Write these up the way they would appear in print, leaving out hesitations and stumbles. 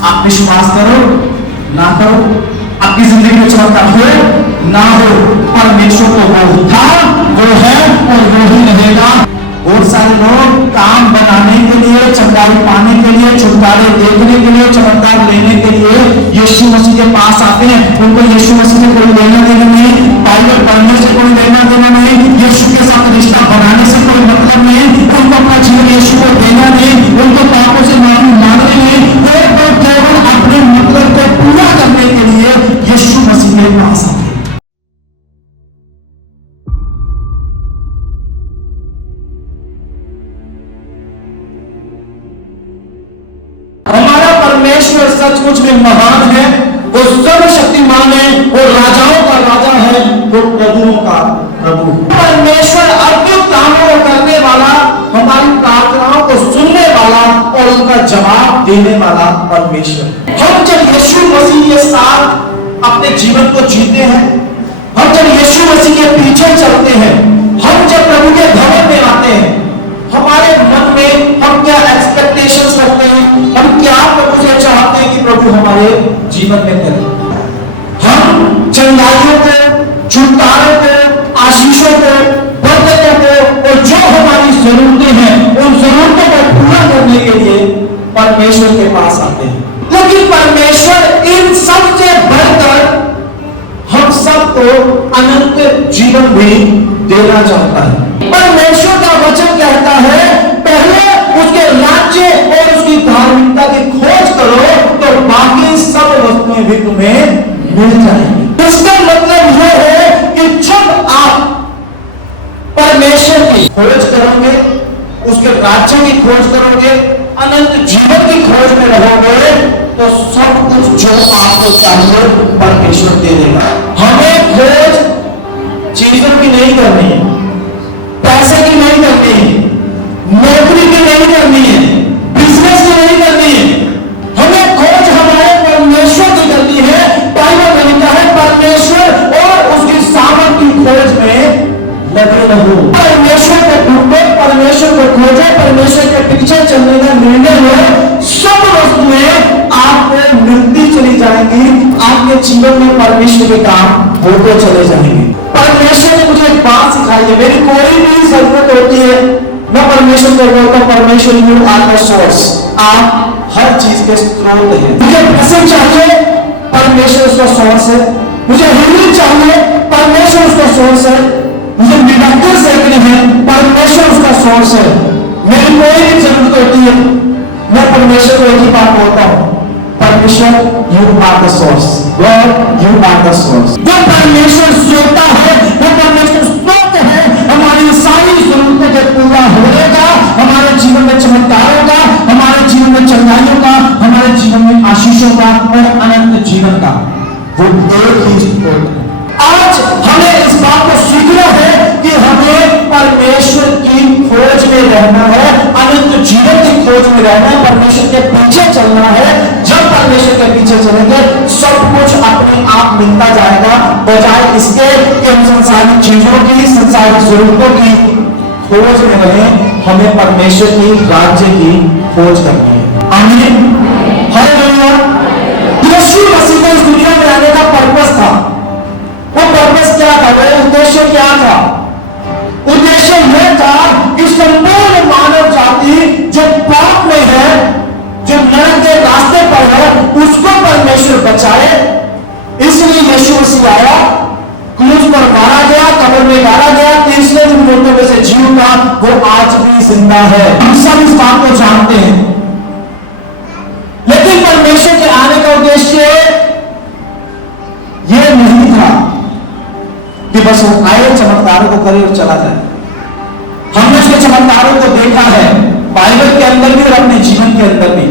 आप विश्वास करो ना करो, आपकी जिंदगी में चमत्कार हो ना हो, परमेश्वर को वो था, वो है और वो ही रहेगा। बहुत सारे लोग काम बनाने के लिए, चंगाई पाने के लिए, छुटकारे देखने के लिए, चमत्कार लेने के लिए यीशु मसीह के पास आते हैं। उनको यीशु मसीह से कोई लेना देना नहीं, बाइबल पढ़ने से कोई लेना देना नहीं, यीशु के साथ रिश्ता बनाने से कोई मतलब नहीं, उनको अपना जीवन यीशु को देना नहीं, उनको पापों से माफी मांगनी नहीं, वो केवल अपने मतलब को पूरा करने के लिए यीशु मसीह के पास आते हैं। हमारा परमेश्वर सचमुच में महान है, वो सर्वशक्तिमान है, वो राजाओं का राजा है, वो प्रभुओं का प्रभु। परमेश्वर अद्भुत कामों को करने वाला, हमारी प्रार्थनाओं को सुनने वाला और उनका जवाब देने वाला परमेश्वर। हम जब यीशु मसीह के साथ अपने जीवन को जीते हैं, हम जब यीशु मसीह के पीछे चलते हैं, हम जब प्रभु के भवन में आते हैं, हमारे मन में हम क्या एक्सपेक्टेशंस रखते हैं, हम क्या प्रभु से चाहते हैं कि प्रभु हमारे जीवन में करे। हम चंगाइयों को, छुटकारों को, आशीषों को, बरकतों को और जो हमारी जरूरतें हैं उन जरूरतों को पूरा करने के लिए परमेश्वर के पास आते हैं। लेकिन परमेश्वर इन सब से बढ़कर हम सबको अनंत जीवन भी देना चाहता है। परमेश्वर का वचन कहता है पहले उसके राज्य और उसकी धार्मिकता की खोज करो तो बाकी सब वस्तुएं भी तुम्हें मिल जाएंगी। इसका मतलब यह है कि जब आप परमेश्वर की खोज करोगे, उसके राज्य की खोज करोगे, अनंत जीवन की खोज में रहोगे तो सब कुछ जो आपको चाहिए परमेश्वर दे देगा। हमें खोज चीजों की नहीं करनी है, पैसे की नहीं करनी है, नौकरी की नहीं करनी है, बिजनेस की नहीं करनी है, हमें खोज हमारे परमेश्वर की करनी है। बाइबल में लिखा है परमेश्वर और उसकी सामर्थ की खोज में लगे रहो। परमेश्वर को ढूंढो, परमेश्वर को खोजो, परमेश्वर के पीछे चलने का निर्णय लो, सब वस्तुएं आपको मिलती चली जाएंगी, आपके जीवन में परमेश्वर के काम होते चले जाएंगे। परमेश्वर ने मुझे एक बात सिखाई है, मेरी कोई भी जरूरत होती है मैं परमेश्वर को बोलता हूं परमेश्वर यू आर द सोर्स, आप हर चीज के स्रोत हैं। मुझे पैसे चाहिए, परमेश्वर उसका सोर्स है। मुझे हीलिंग चाहिए, परमेश्वर उसका सोर्स है। मुझे मिराकल्स देखने हैं, परमेश्वर उसका सोर्स है। मेरी कोई भी जरूरत होती है मैं परमेश्वर को एक ही बात बोलता हूं, परमेश्वर you are the source, God you are the source. वो परमेश्वर सोता है, वो परमेश्वर स्रोत है, हमारी सारी जरूरतें जब पूरा होगा, हमारे जीवन में चमत्कार होगा, हमारे जीवन में चंगाइयों का, हमारे जीवन में आशीषों का और अनंत जीवन का वो एक ही स्रोत है। आज हमें इस बात को सीखना है कि हमें परमेश्वर की खोज में रहना है, अनंत जीवन की खोज में रहना है, परमेश्वर के पीछे चलना है। जब परमेश्वर के पीछे चलेंगे सब कुछ अपने आप मिलता जाएगा, बजाय इसके कि हम संसारिक चीजों की, संसारिक जरूरतों की खोज में रहें। हमें परमेश्वर की राज्य की खोज करनी है। आमीन, हालेलुया। यीशु मसीह को इस दुनिया में आने का पर्पस था। वो पर्पस क्या था, वो उद्देश्य क्या था? उद्देश्य यह था कि संपूर्ण मानव जाति जो पाप में है, जो नरक के रास्ते पर है, उसको परमेश्वर बचाए। इसलिए यीशु मसीह आया, क्रूस पर मारा गया, कब्र में गाड़ा गया, तीसरे दिन मुर्दों में से जी उठा, वो आज भी जिंदा है। हम सब इस बात को जानते हैं। लेकिन परमेश्वर के आने का उद्देश्य यह नहीं था कि बस वो आए, चमत्कारों को करे और चला जाए। हमने उसके चमत्कारों को देखा है बाइबल के अंदर भी और अपने जीवन के अंदर भी,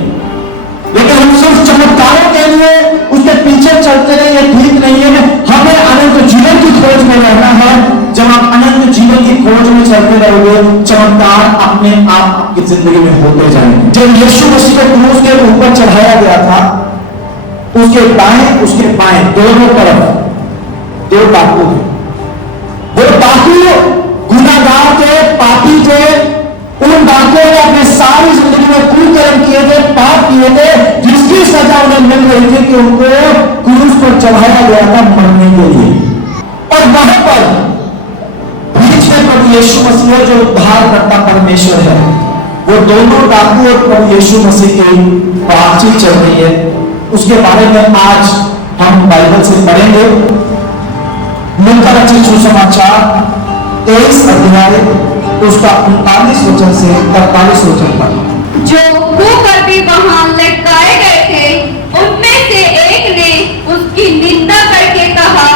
लेकिन हम सिर्फ चमत्कारों के लिए उसके पीछे चलते रहे, ये ठीक नहीं है। हमें अनंत जीवन की खोज में रहना है। जब आप अनंत जीवन की खोज में चलते रहोगे, चमत्कार अपने आप आपकी जिंदगी में होते जाएंगे। जब यीशु मसीह को क्रूस के ऊपर चढ़ाया गया था, उसके दाएं उसके बाएं दोनों तरफ दो डाकू थे। वो डाकू गुनाहगार थे, पापी थे। उन डाकुओं ने अपनी सारी जिंदगी में कुकर्म किए थे, पाप किए थे, जिसकी सजा खबर मिल रही थी कि उनको क्रूस पर चढ़ाया गया था मरने के लिए। और वहां पर बीच में प्रभु यीशु मसीह जो उद्धार करता परमेश्वर है, वो दोनों डाकू और प्रभु यीशु मसीह की बातचीत चल रही है। उसके बारे में आज हम बाइबल से पढ़ेंगे। लूका रचित सुसमाचार 23 अध्याय उसका 39 वचन से 43 वचन तक। जो कुकर्मी वहां लटकाए गए थे, उनमें से एक ने उसकी निंदा करके कहा,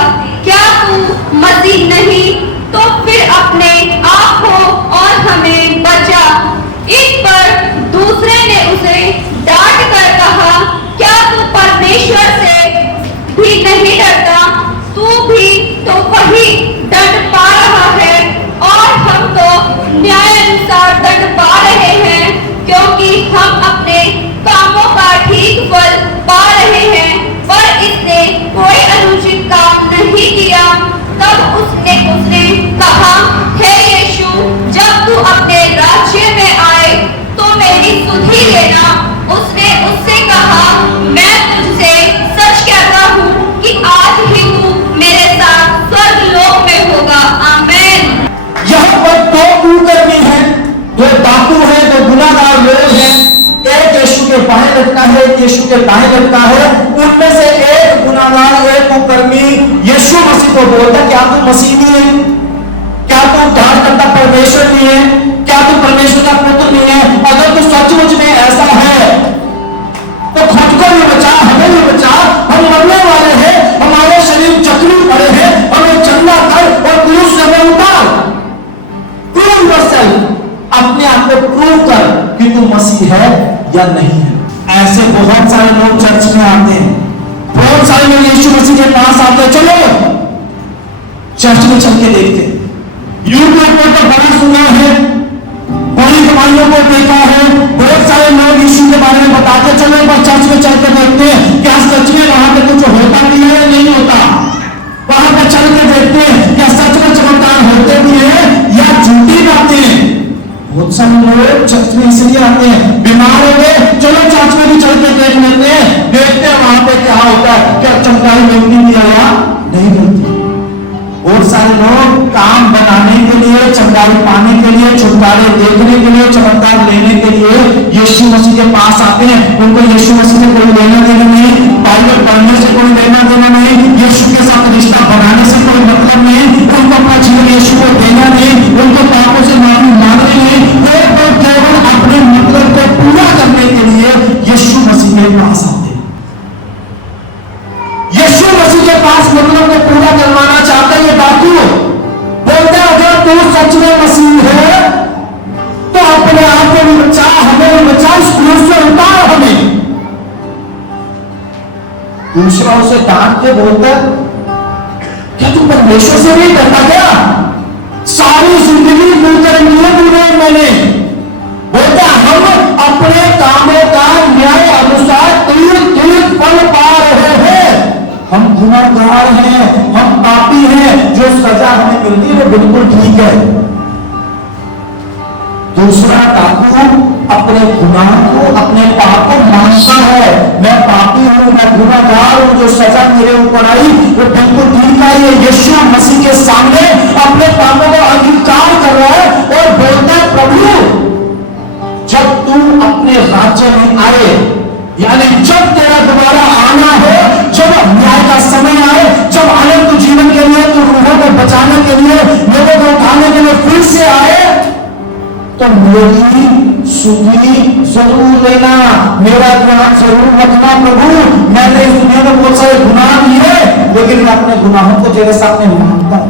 क्या तू मसीह नहीं? तो फिर अपने आप हो और हमें बचा। इस पर दूसरे ने उसे डांट कर कहा, क्या तू परमेश्वर से भी नहीं डरता? तू भी तो वही दंड पा रहा है और हम तो न्याय अनुसार दंड पा रहे हैं, क्योंकि हम अपने कामों का ठीक फल पा रहे हैं। पर इसने कोई अनुचित काम नहीं किया। तब उसने कहा, हे यीशु, जब तू अपने राज्य में आए तो मेरी सुधि लेना। उसने उससे कहा, मैं तुझसे सच कहता हूँ कि आज ही तू मेरे साथ स्वर्गलोक में होगा। आमीन। यहाँ पर दो कुकर्मी हैं, दो डाकू हैं, दो गुनाहगार लोग हैं। एक यीशु के बाएं लटका है, एक यीशु के दाएं लटका है। उनमें से एक गुनाहगार, एक कुकर्मी यीशु मसीह को बोलता, क्या तू मसीह नहीं है? क्या तू उद्धार करता परमेश्वर नहीं है? क्या तू परमेश्वर का पुत्र नहीं है? अगर तू सचमुच में ऐसा है तो खुद को भी बचा, हमें भी बचा। हम मरने वाले हैं, हमारे शरीर चक्री पड़े हैं, हमें चंदा कर और क्रूस से उतार। प्रूव योरसेल्फ, अपने आप को प्रूव कर कि तू मसीह है या नहीं है। ऐसे बहुत सारे लोग चर्च में आते हैं, बहुत सारे लोग यीशु मसीह के पास आते हैं। चलो चर्च में चल के देखते हैं। यूट्यूब पर तो बड़ा सुना है, बड़ी कमाइयों को देखा है, बहुत सारे लोग यीशु के बारे में बताते। चलो एक बार चर्च में चल के देखते हैं, क्या सच में वहां पे कुछ होता भी है या नहीं होता। वहां पर चल के देखते हैं, क्या सच में चमत्कार होते भी है या झूठी बातें। बहुत सारे लोग चर्च में इसलिए आते हैं, बीमार हो गए, चलो चर्च में भी चल के देख लेते हैं, देखते हैं वहां पे क्या होता है, क्या चमत्कारी मिलती भी है या नहीं मिलती। बहुत सारे लोग काम बनाने के लिए, चमत्कार पाने के लिए, छुटकारे देखने के लिए, चमत्कार लेने के लिए यीशु मसीह के पास आते हैं। उनको यीशु मसीह से कोई लेना देना नहीं, बाइबल पढ़ने से कोई लेना देना नहीं, यीशु के साथ रिश्ता बनाने से कोई मतलब नहीं, उनको अपना जीवन यीशु को देना नहीं, उनको पापों से माफी मांगनी नहीं। वो केवल अपने मतलब को पूरा करने के लिए यीशु मसीह के पास आते हैं। यीशु मसीह के पास मतलब को पूरा करवाना चाहते हैं ये डाकू। बोलते हैं, अगर तू सच में मसीह है तो अपने आप को भी बचा, हमें भी बचा, इस क्रूस से उतार हमें। दूसरा उसे डांट के बोलता है, क्या तू परमेश्वर से नहीं डरता क्या? सारी जिंदगी कुकर्मी है तूने मैंने। बोलता हम अपने कामों का न्याय अनुसार तुरंत फल पा रहे हैं। हम गुनाहगार हैं, हम पापी हैं, जो सजा हमें मिलती है वो बिल्कुल ठीक है। दूसरा डाकू अपने गुनाह को, अपने पाप को मानता है, मैं पापी हूं, मैं गुनाहगार हूं, जो सजा मेरे ऊपर आई वो बिल्कुल ठीक आई है। यीशु मसीह के सामने अपने पापों को अंगीकार कर रहा है और बोलता है, प्रभु जब तू अपने राज्य में आए, यानी जब तेरा दोबारा आना हो, जब न्याय का समय आए, जब अनंत जीवन के लिए तू रूहों को बचाने के लिए, लोगों को उठाने के लिए फिर से आए, तो मेरी सुधि जरूर लेना, मेरा ध्यान जरूर रखना। प्रभु मैंने इस दुनिया में बहुत सारे गुनाह किए, लेकिन मैं अपने गुनाहों को तेरे सामने मानता हूं।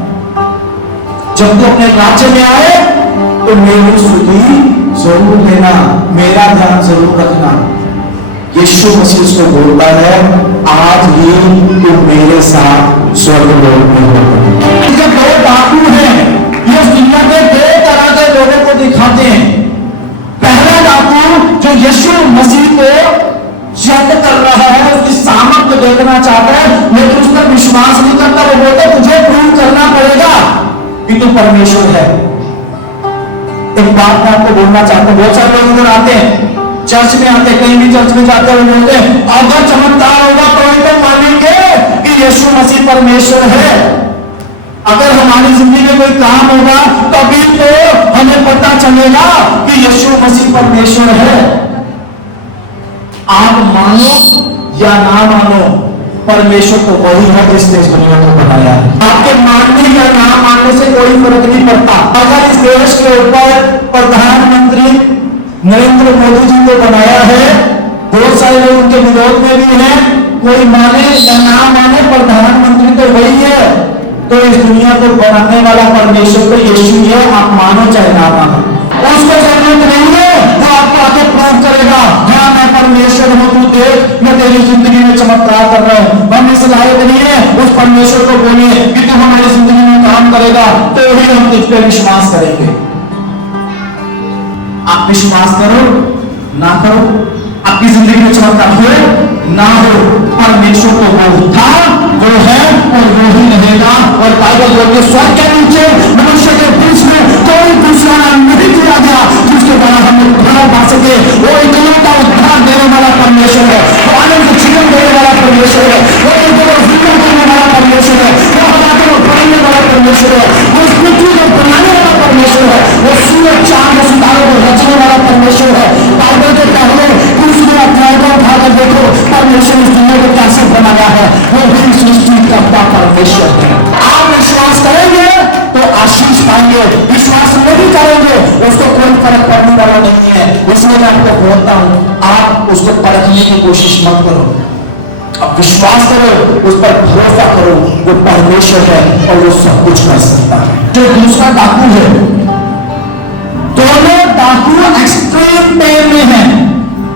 जब तू अपने राज्य में आए तो मेरी सुधि जरूर लेना, मेरा ध्यान जरूर रखना। यीशु मसीह उसको बोलता है, आज ही तू मेरे साथ स्वर्गलोक में होगा। जो दो डाकू हैं, ये दुनिया के दो तरह के लोगों को दिखाते हैं। पहला डाकू जो यीशु मसीह को चेक कर रहा है, उसकी सामर्थ्य देखना चाहता है, लेकिन उस पर विश्वास नहीं करता। वो बोलता है, तुझे प्रूव करना पड़ेगा कि तू परमेश्वर है। एक बात मैं आपको बोलना चाहता हूं, बहुत सारे लोग इधर आते हैं, चर्च में आते, कहीं भी चर्च में जाते हुए बोलते हैं, अगर चमत्कार परमेश्वर है। अगर हमारी जिंदगी में कोई काम होगा तभी तो हमें पता चलेगा कि यीशु मसीह परमेश्वर है। आप मानो या ना मानो, परमेश्वर तो वही है जिसने इस दुनिया को बनाया है। आपके मानने या ना मानने से कोई फर्क नहीं पड़ता। अगर इस देश के ऊपर प्रधानमंत्री नरेंद्र मोदी जी को बनाया है, बहुत सारे लोग उनके विरोध में भी हैं, कोई माने या ना माने प्रधानमंत्री तो वही है। तो इस दुनिया को बनाने वाला परमेश्वर तो यीशु है, आप मानो चाहे ना मानो। उसको जरूरत नहीं है वो आपको आके प्रूव करेगा, हाँ मैं परमेश्वर हूं, तू देख मैं तेरी जिंदगी में चमत्कार कर रहा हूं। हम इस लायक नहीं है उस परमेश्वर को बोलिए कि तू हमारी जिंदगी में काम करेगा, तो ही हम तुझ पे विश्वास करेंगे। आप विश्वास करो ना करो, आपकी जिंदगी में चमत्कार हो ना हो, परमेश्वर को वो था, वो है और वो ही रहेगा। और बाइबल बोलते स्वर्ग के नीचे मनुष्य के बीच में कोई दूसरा नाम नहीं दिया गया जिसके द्वारा हम उद्धार पा सके। वो इकलौता उद्धार देने वाला परमेश्वर है, वो आनंद जीवन देने वाला परमेश्वर है, वो इनको जिंदा करने वाला परमेश्वर है, वो हमारे को बढ़ाने वाला परमेश्वर है, वो इस पृथ्वी को बनाने वाला परमेश्वर है, वो सूरज चांद और सितारों को रचने वाला परमेश्वर है। बाइबल के पहले दूसरे अध्याय को उठाकर देखो परमेश्वर इस दुनिया को कैसे बनाया है, वो भी सृष्टि करता परमेश्वर है। आप विश्वास करेंगे तो आशीष पाएंगे, विश्वास नहीं करेंगे उसको कोई फर्क पड़ने वाला नहीं है। इसलिए मैं आपको बोलता हूं, आप उसको परखने की कोशिश मत करो, अब विश्वास करो, उस पर भरोसा करो, वो परमेश्वर है और वो सब कुछ कर सकता है। जो दूसरा डाकू है, दोनों डाकू एक्सट्रीम पेन में है,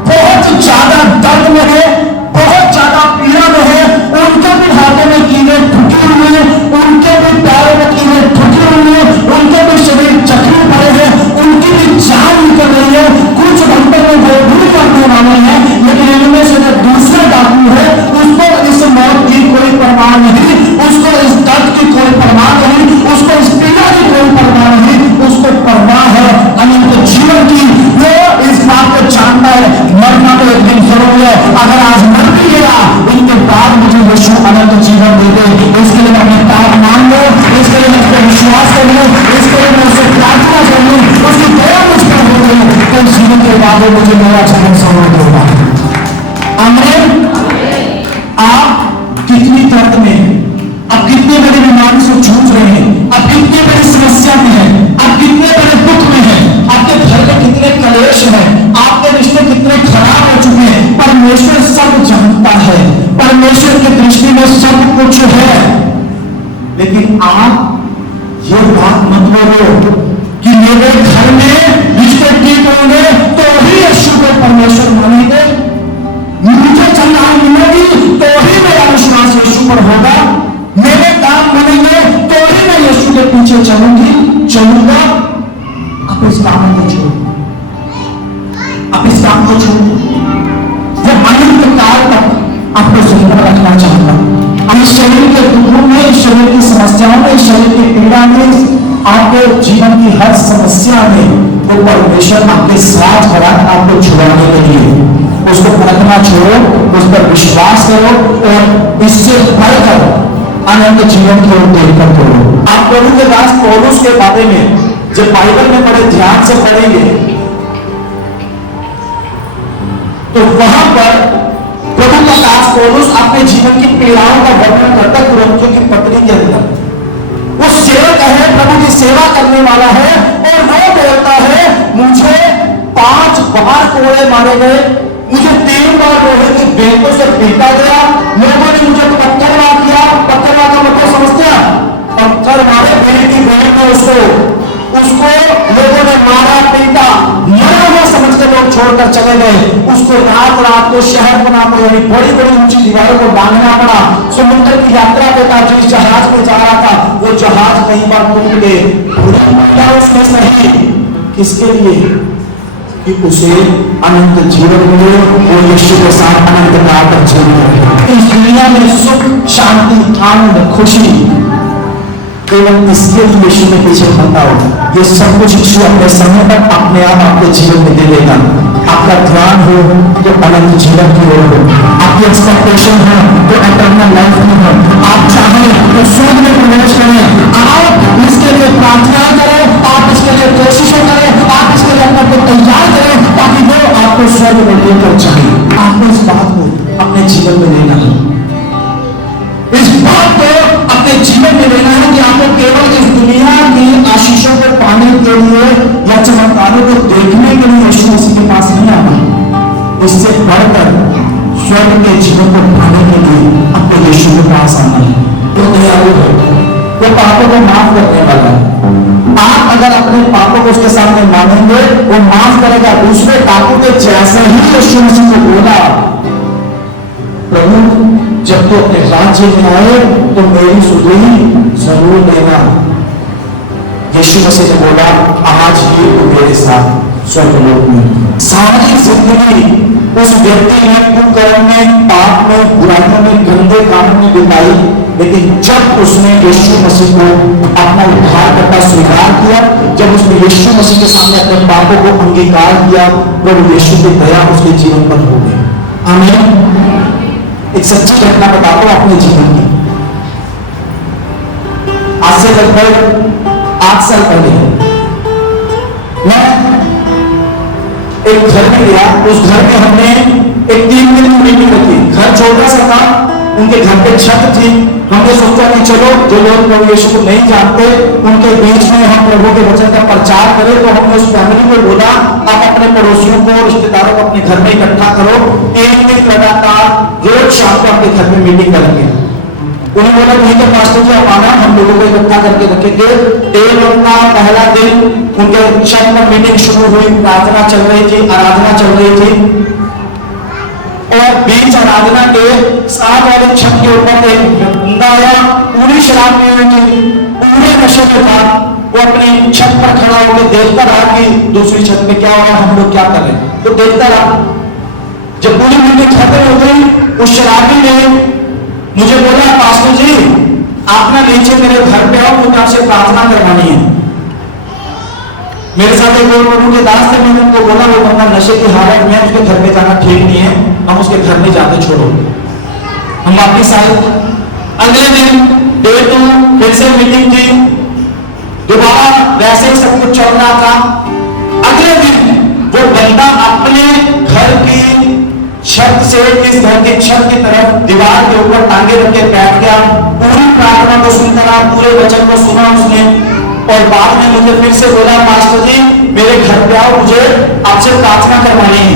बहुत ज्यादा दर्द में है, बहुत ज्यादा पीड़ा में है। उनके भी हाथों में कीड़े ठुके हुए हैं, उनके भी पैरों में कीड़े ठुके हुए हैं, उनके भी शरीर जख्मी पड़े हैं, उनकी भी जान निकल रही है, कुछ घंटों में वो भी करने वाले हैं। लेकिन इनमें से जो दूसरा डाकू है उसको इस मौत की कोई परवाह नहीं, उसको इस दर्द की कोई परवाह नहीं, उसको इस पीड़ा की कोई परवाह नहीं, उसको परवाह है अनंत जीवन की। वो इस बात को जानता है मरना तो एक दिन जरूर है, अगर आज मर भी गया इनके बाद मुझे यीशु अनंत जीवन दे दे, इसके लिए मैं अपने पाप मांग लूं, इसके लिए मैं उस पर विश्वास कर लूं, इसके लिए मैं उससे प्रार्थना कर लूं, उसकी दया मुझ पर हो गई तो जीवन के बाद मुझे मेरा जीवन समृद्ध होगा। आमीन। आप कितनी दर्द में, अब कितने बड़ी बीमारी से जूझ रहे हैं, अब कितने बड़ी समस्या में है, अब कितने बड़े दुख में है, आपके घर में कितने कलेश है, आपके रिश्ते कितने खराब हो चुके हैं, परमेश्वर सब जानता है, परमेश्वर की दृष्टि में सब कुछ है। लेकिन आप ये बात मत बोलो कि मेरे घर में रिश्ते ठीक होंगे तो ही यीशु को परमेश्वर मानेंगे, मुझे जन्नत मिलेगी तो ही मेरा विश्वास यीशु पर होगा, मेरे काम बनेंगे तो ही मैं यीशु के पीछे चलूंगा। आप इस काम को छोड़ो, आप इस काम को छोड़ो। वो अनंत काल तक आपको जिंदा रखना चाहता, इस शरीर के दुखों में, इस शरीर की समस्याओं में, इस शरीर की पीड़ा में, आपके जीवन की हर समस्या में वो परमेश्वर आपके साथ खड़ा आपको छुड़ाने के लिए। उसको परखना छोड़ो, उस पर विश्वास करो और इससे बढ़कर अनंत जीवन की ओर देखकर करो। आप प्रभु के दास पौलुस के बारे में जब बाइबल में बड़े ध्यान से पढ़ेंगे तो वहां पर प्रभु का दास पौलुस अपने जीवन की पीड़ाओं का वर्णन करता है कुरिन्थियों की पत्री के अंदर। वो सेवक है, प्रभु की सेवा करने वाला है और वो बोलता है मुझे 5 बार कोड़े मारे गए, मुझे 3 बार लोहे की बेंतों से पीटा गया, लोगों ने मुझे पत्थरवाह किया। पत्थरवाह का मतलब समझते हैं, पत्थर मारे बेंत की बेंत में उसको लोगों ने मारा पीटा, मरा हुआ समझ के लोग छोड़कर चले गए। उसको रात रात को शहर बनाते यानी बड़ी बड़ी ऊंची दीवारों को बांधना पड़ा। समुद्र की यात्रा के बाद जिस जहाज में जा रहा था वो जहाज कई बार टूट गए, उसमें सही किसके लिए कि उसे अनंत जीवन मिले, वो यीशु के साथ अनंत काल तक जीवन। इस दुनिया में सुख, शांति, आनंद, खुशी केवल इसके लिए यीशु के पीछे बनता हो। ये सब कुछ यीशु अपने समय पर अपने आप आपके जीवन में दे देगा। आपका ध्यान हो तो अनंत जीवन की ओर हो, आपकी एक्सपेक्टेशन हो तो एटर्नल लाइफ में हो। आप चाहें तो स्वर्ग में प्रवेश करें। आप इसके लिए प्रार्थना करें, आप इसके लिए कोशिशें करें, आप इसके लिए अपने को तैयार करें, ताकि वो आपको स्वर्ग में लेकर जाए। आपको इस बात को अपने जीवन में लेना है, इस बात को अपने जीवन में लेना है कि आपको केवल इस दुनिया की आशीषों को पाने के लिए या चमत्कारों को देखने के लिए यीशु मसीह के पास नहीं आना, इससे बढ़कर स्वर्ग के जीवन को पाने के लिए आपको यीशु के पास आना है। वो दयालु है, वो पापों को माफ करने वाला है। आप अगर अपने पापों को उसके सामने मानेंगे, वो माफ करेगा। दूसरे डाकू के जैसे ही यीशु मसीह को बोला, प्रभु जब तो अपने राज्य में आए तो मेरी सुधि जरूर देना। यीशु मसीह ने बोला, आज ही तो मेरे साथ स्वर्गलोक में। सारी जिंदगी उस व्यक्ति ने कुकर्म में, पाप में, बुराइयों में, गंदे कामों में बिताई, लेकिन जब उसने यीशु मसीह को अपना उद्धारकर्ता स्वीकार किया, जब उसने यीशु मसीह के सामने अपने पापों को अंगीकार किया, प्रभु यीशु की दया उसके जीवन पर हो गई। आमीन। एक सच्ची घटना बताता हूं अपने जीवन की। आज से लगभग 8 साल पहले मैं एक घर में गया। उस घर में हमने एक 3 दिन की मीटिंग रखी। घर छोटा सा था, उनके घर पे छत थी। हमने सोचा कि चलो जो लोग प्रभु यीशु को नहीं जानते उनके बीच में हम प्रभु के वचन का प्रचार करें। तो हमने उस फैमिली को बोला, आप अपने पड़ोसियों को, रिश्तेदारों को अपने घर में इकट्ठा करो, 1 दिन लगातार रोज शाम को आपके घर में मीटिंग करेंगे। उन्होंने बोला नहीं तो पास्टर जी आप आना, हम लोगों को इकट्ठा करके रखेंगे। 1 महीना पहला दिन उनके छत पर मीटिंग शुरू हुई, प्रार्थना चल रही थी, आराधना चल रही थी, और बीच आराधना के साथ वाले छत के ऊपर एक बंदा आया, पूरी शराब पी हुई थी, पूरे नशे में था। वो अपनी छत पर खड़ा होकर देखता रहा कि दूसरी छत में क्या हो रहा है, हम लोग क्या कर रहे हैं, तो देखता रहा। जब पूरी मीटिंग खत्म हो गई, उस शराबी ने मुझे बोला, पास्टर जी आप ना नीचे मेरे घर पे आओ, मुझे आपसे प्रार्थना करवानी है। मेरे साथ एक और प्रभु के दास थे, मैंने उनको बोला वो बंदा नशे की हालत में, उसके घर पे जाना ठीक नहीं है, हम उसके घर में जाते, छोड़ो। हम वापिस आए। अगले दिन डे 2 फिर से मीटिंग थी, दोबारा वैसे ही सब कुछ चल रहा था। अगले दिन वो बंदा अपने घर की छत से इस घर की छत की तरफ दीवार के ऊपर टांगे रख के बैठ गया। पूरी प्रार्थना को सुनता रहा, पूरे वचन को सुना उसने, और बाद में मुझे फिर से बोला, पास्टर जी मेरे घर पे आओ, मुझे आपसे प्रार्थना करवानी है।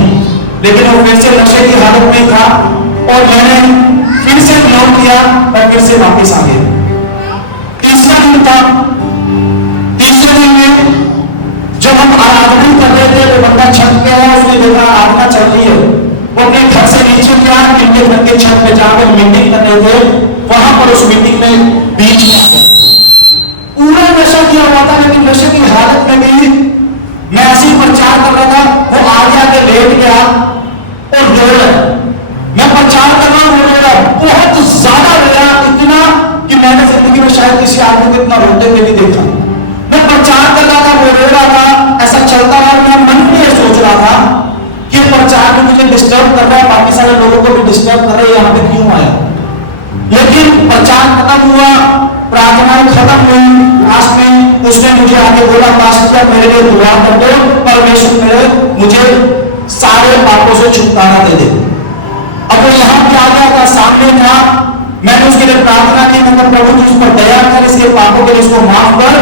लेकिन वो फिर से नशे की हालत में था, और मैंने फिर से नो किया और फिर से वापस आ गया। तीसरा दिन था। तीसरे दिन में जब हम आराधना कर रहे थे, वो बंदा छत पे आया, उसने देखा आराधना चल रही है, वो अपने घर से नीचे गया, इनके घर के छत पे जाकर मीटिंग कर रहे थे। वहां पर उस मीटिंग में बीच में आ गया, पूरा नशा किया हुआ था, लेकिन नशे की हालत में भी मैं ऐसे ही प्रचार कर रहा था। वो आगे आके लेट गया और रो रहा। मैं प्रचार कर रहा हूँ, रो रहा, बहुत ज्यादा रोया, इतना कि मैंने जिंदगी में शायद किसी आदमी को इतना रोते हुए नहीं देखा। मैं प्रचार कर रहा था, वो रो रहा था, ऐसा चलता रहा। मैं मन में ये सोच रहा था कि प्रचार में मुझे डिस्टर्ब कर रहा है, बाकी सारे लोगों को भी डिस्टर्ब कर रहा है, यहाँ पे क्यों आया। लेकिन प्रचार खत्म हुआ, प्रार्थनाएं खत्म हुई, लास्ट में उसने मुझे आगे बोला, पास्टर मेरे लिए दुआ कर दो, परमेश्वर मेरे मुझे सारे पापों से छुटकारा दे दे। अब वो यहाँ पे आ गया था, सामने था, मैंने उसके लिए प्रार्थना की, मतलब प्रभु तू इस पर दया कर, इसके पापों के लिए इसको माफ कर,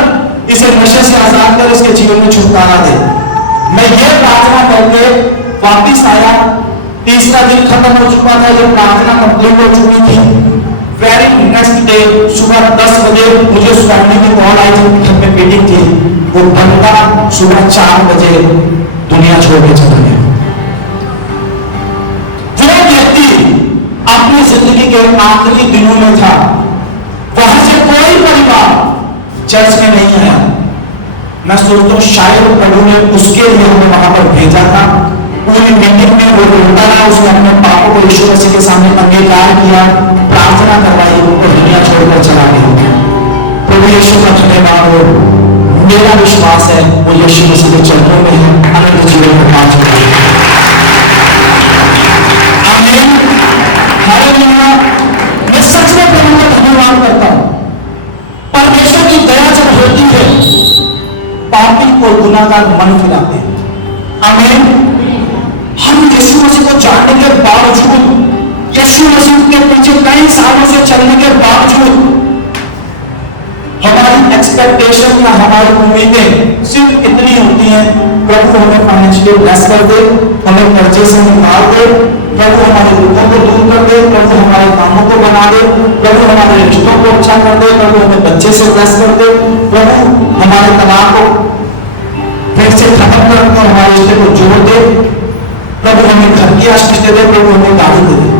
इसे नशे से आजाद कर, इसके जीवन में छुटकारा दे। मैं ये प्रार्थना करके वापिस आया। तीसरा दिन खत्म हो चुका था, जब प्रार्थना कंप्लीट हो चुकी थी। वेरी नेक्स्ट डे सुबह 10 बजे मुझे स्वामी की कॉल आई थी, घर में मीटिंग थी। वो बंदा सुबह 4 बजे दुनिया छोड़ के चला गया। जो व्यक्ति अपनी जिंदगी के आखिरी दिनों में था, वहां से कोई परिवार चर्च में नहीं आया। मैं सोचता हूं शायद प्रभु ने उसके लिए हमें वहां पर भेजा था। पूरी मीटिंग में वो रोता रहा, उसने अपने पापों को यीशु मसीह के सामने अंगीकार किया, प्रार्थना करवाई और दुनिया छोड़कर चला गया। प्रभु यीशु का धन्यवाद हो। मेरा विश्वास है वो यीशु मसीह के चरणों में है, अनंत जीवन को पा चुका है। आमीन, हालेलुया। मैं सच में प्रभु का धन्यवाद करता हूं। और गुनाहगार मन फिराते हैं। आमीन। हम यीशु मसीह को जानने के बावजूद, यीशु मसीह के पीछे कई सालों से चलने के बावजूद हमारी एक्सपेक्टेशन या हमारी उम्मीदें सिर्फ इतनी होती हैं, प्रभु हमें फाइनेंशियली ब्लेस कर दे, हमें कर्जे से निकाल दे, प्रभु हमारे दुखों को दूर कर दे, प्रभु हमारे कामों को बना दे, प्रभु हमारे रिश्तों को अच्छा कर दे, प्रभु हमें बच्चे से ब्लेस कर दे, प्रभु हमारे तलाक को फिर से खत्म कर दे, हमारे रिश्ते को जोड़ दे, प्रभु हमें घर की आशीष दे दे, प्रभु हमें गाड़ी दे दे।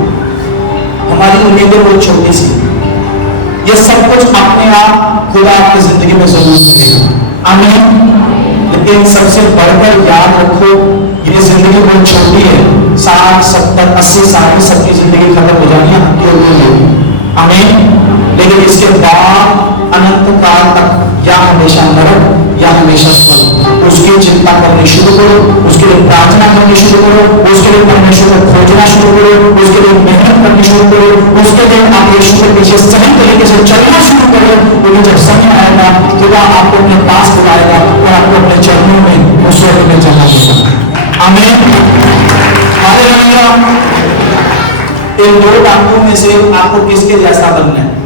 हमारी उम्मीदें बहुत छोटी सी, ये सब कुछ अपने आप खुदा आपकी जिंदगी में जरूर करेगा। आमीन। लेकिन सबसे बढ़कर याद रखो, ये जिंदगी बहुत छोटी है, 60, 70, 80 साल में सबकी जिंदगी खत्म हो जानी है। आमीन। लेकिन इसके बाद अनंत काल तक या हमेशा नरक या हमेशा स्वर्ग, उसकी चिंता करनी शुरू करो, उसके लिए प्रार्थना करनी शुरू करो, उसके लिए परमेश्वर को खोजना शुरू करो, उसके लिए मेहनत करनी शुरू करो, उसके लिए आप यीशु के पीछे सही तरीके से चलना शुरू करो। क्योंकि जब समय आएगा खुदा आपको अपने पास बुलाएगा और आपको अपने चरणों में उस स्वर्ग में जाना होगा। आमीन। हालेलुया। इन दो बातों में से आपको किसके जैसा बनना है?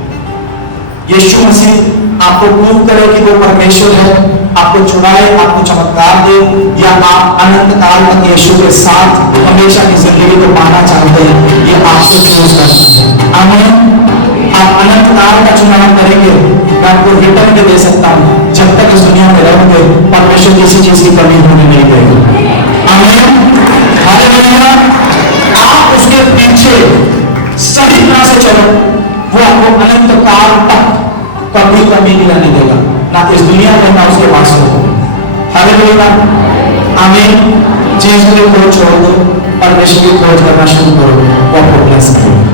यीशु मसीह आपको प्रूव करे कि वो परमेश्वर है, आपको चुनाए, आपको चमत्कार दे, या आप अनंत काल तक यीशु के साथ हमेशा की जिंदगी को पाना चाहते हैं, ये आपको चूज करना है। आमीन। आप अनंत काल का चुनाव करेंगे, मैं आपको रिटर्न भी दे सकता हूँ, जब तक इस दुनिया में रहोगे परमेश्वर किसी चीज की कमी होने नहीं देगा। आमीन। हालेलुया। आप उसके पीछे सही तरह से चलो, वो आपको अनंत काल तक कभी कमी नहीं लाने देगा, ना इस दुनिया में ना उसके पास हो। हालेलुया। आमीन। चीज की खोज छोड़ दो, परमेश्वर की खोज करना शुरू करो, वो आपको ब्लेस करेगा।